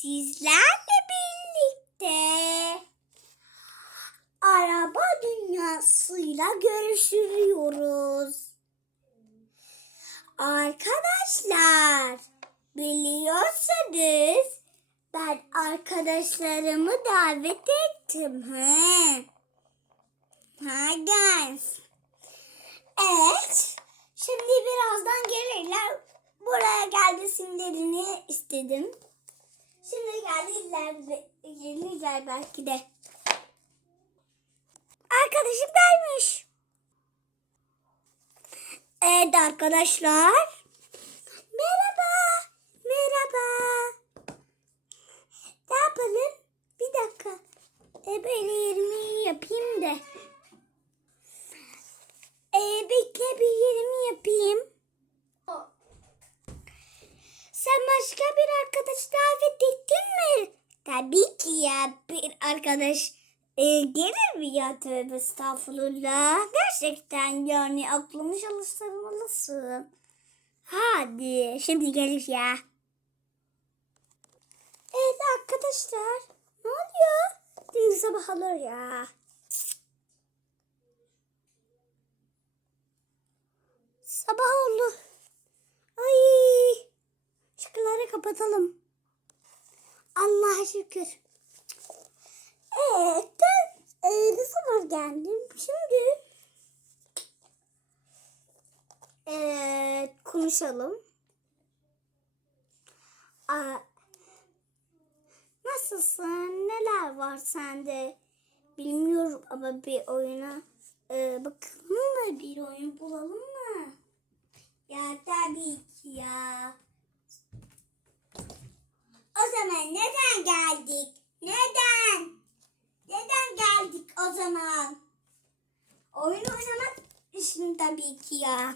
sizlerle birlikte araba dünyasıyla görüşürüyoruz. Arkadaşlar biliyorsanız ben arkadaşlarımı davet ettim. He. Hi guys. Evet. Şimdi birazdan gelirler. Buraya geldi gelmesinlerini istedim. Şimdi geldiler. Gelirler belki de. Arkadaşım gelmiş. Evet arkadaşlar. Merhaba. Merhaba. Ne yapalım? Bir dakika. E, böyle yerimi yapayım da. E, bekle bir yerimi yapayım. Sen başka bir arkadaş davet ettin mi? Tabii ki ya bir arkadaş e, gelir mi ya tövbe estağfurullah. Gerçekten yani aklımı çalıştırmalısın. Hadi şimdi gelir ya. Evet arkadaşlar ne oluyor? Şimdi sabah olur ya. Sabah oldu. Ay. Şıkıları kapatalım. Allah'a şükür. Evet, ben e, ne zaman geldim? Şimdi evet, konuşalım. Aa, nasılsın? Neler var sende? Bilmiyorum ama bir oyuna e, bakalım mı? Bir oyun bulalım mı? Ya tabii ki ya. Zaman neden geldik? Neden? Neden geldik o zaman? Oyun oynamak için tabii ki ya.